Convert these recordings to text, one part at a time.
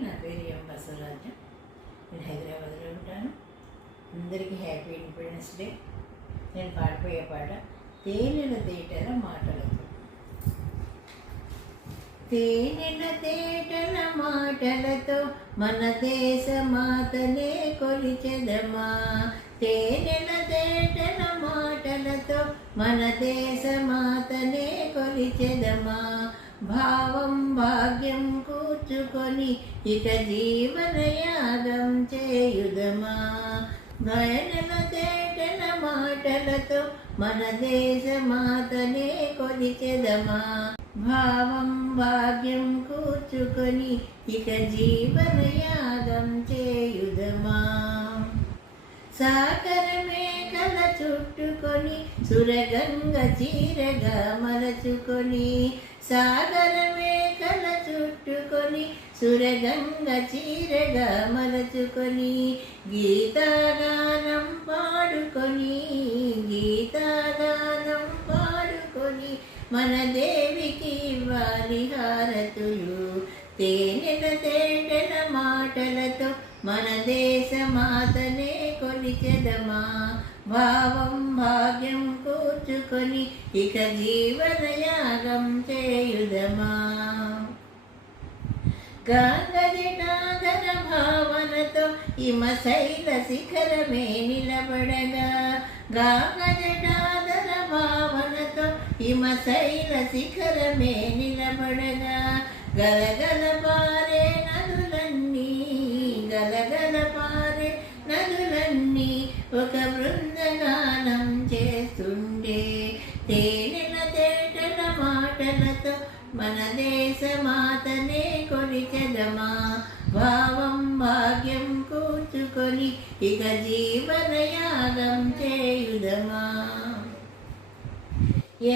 నా పేరు ఎం బసవరాజ. నేను హైదరాబాద్లో ఉంటాను. అందరికీ హ్యాపీ ఇండిపెండెన్స్ డే. నేను పాడిపోయే పాట తేనెల తేటల మాటలతో తేనెల తేటల మాటలతో మన దేశ మాతనే కొలిచెదమా? తేనెల తేటల మాటలతో మన దేశ మాతనే కొలిచెదమా? భావం భాగ్యం కూర్చుకొని ఇక జీవనయాగం చేయుదమా? గయనల తేటల మాటలతో మన దేశ మాతనే కొలిచెదమా? భావం భాగ్యం కూర్చుకొని ఇక జీవనయాగం చేయుదమా? సాగరమే కల చుట్టుకొని సురగంగ చీరగా మలచుకొని సాగరమే కల చుట్టుకొని సురగంగ చీరగా మలచుకొని గీతాగానం పాడుకొని గీతాగానం పాడుకొని మన దేవికి ఇవ్వాలి హారతులు. తేనెల తేటల మాటలతో మన దేశ మాతనే కొలిచెదమా భావం భాగ్యం కూర్చుకొని ఇక జీవనయాగం చేయుదమా? గంగజటాధర భావనతో ఇమ శైల శిఖరమే నిలబడగా. గంగజటాధర భావనతో ఇమ శైల శిఖరమే నిలబడగా. గలగల నదులన్నీ ఒక బృందగానం చేస్తుండే. తేనెల తేటల మాటలతో మన దేశ మాతనే కొలిచెదమా భావం భాగ్యం కూర్చుకొని ఇక జీవనయాగం చేయుదమా.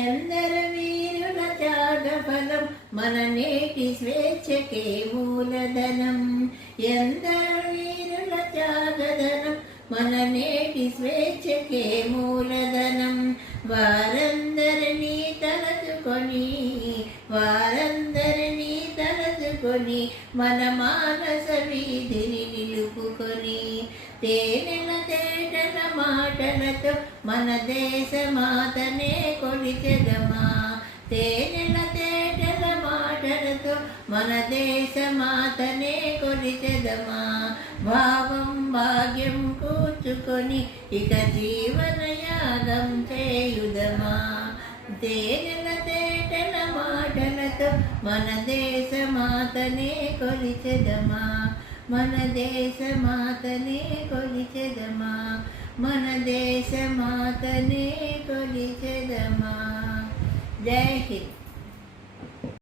ఎందర వీరుల త్యాగ ఫలం మన నేటి స్వేచ్ఛకే మూలధనం. ఎందర వీరుల త్యాగధనం మన నేటి స్వేచ్ఛకే మూలధనం? వారందరినీ తలచుకొని వారందరినీ తలచుకొని మన మానస వీధిని నిలుపుకొని తేనెల తేటల మాటలతో మన దేశ మాతనే కొలిచెదమా? తేనెల తేటల మాటలతో మన దేశ మాతనే కొలిచెదమా? భావం భాగ్యం పుచ్చుకొని ఇక జీవనయాగం చేయుదమా? తేనెల తేటల మాటలతో మన దేశ మాతనే కొలిచెదమా? మన దేశ మాతనే కొలిచెదమా? మన దేశ మాతనే కొలిచెదమా? జై హింద్.